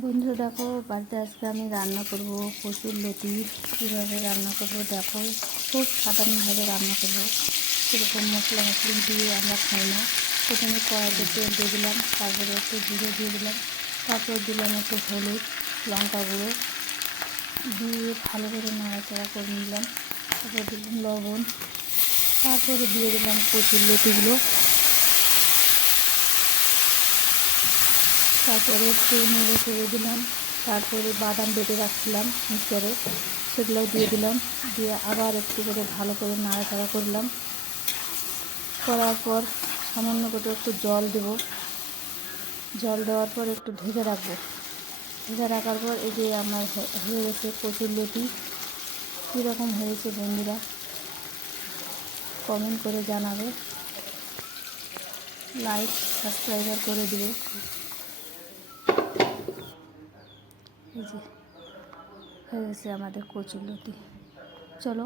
বন্ধুরা দেখো, বাড়িতে আজকে আমি রান্না করব কচুর লতি। কীভাবে রান্না করব দেখো, খুব সাধারণভাবে রান্না করব। সেরকম মশলা মশলি দিয়ে আমরা খাই না। প্রথমে কড়াইতে তেল দিয়ে দিলাম, তারপরে একটু জিরে দিয়ে দিলাম, তারপর দিলাম একটু হলুদ, লঙ্কা গুঁড়ো দিয়ে ভালো করে নাড়াচাড়া করে নিলাম। তারপর দিলাম লবণ, তারপরে দিয়ে দিলাম কচুর লতিগুলো, তারপরে একটু নেড়ে চেড়ে দিলাম। তারপরে বাদাম বেটে রাখছিলাম মিক্সারে, সেগুলোও দিয়ে দিলাম। দিয়ে আবার একটু করে ভালো করে নাড়াচাড়া করলাম। করার পর সামান্য করে একটু জল দেব। জল দেওয়ার পর একটু ঢেকে রাখবো। ঢেকে রাখার পর এই যে আমার হয়ে গেছে কচুর লতি। কীরকম হয়েছে বন্ধুরা কমেন্ট করে জানাবে, লাইক সাবস্ক্রাইবার করে দিবে। এই যে হয়ে গেছে আমাদের কচুর লতি। চলো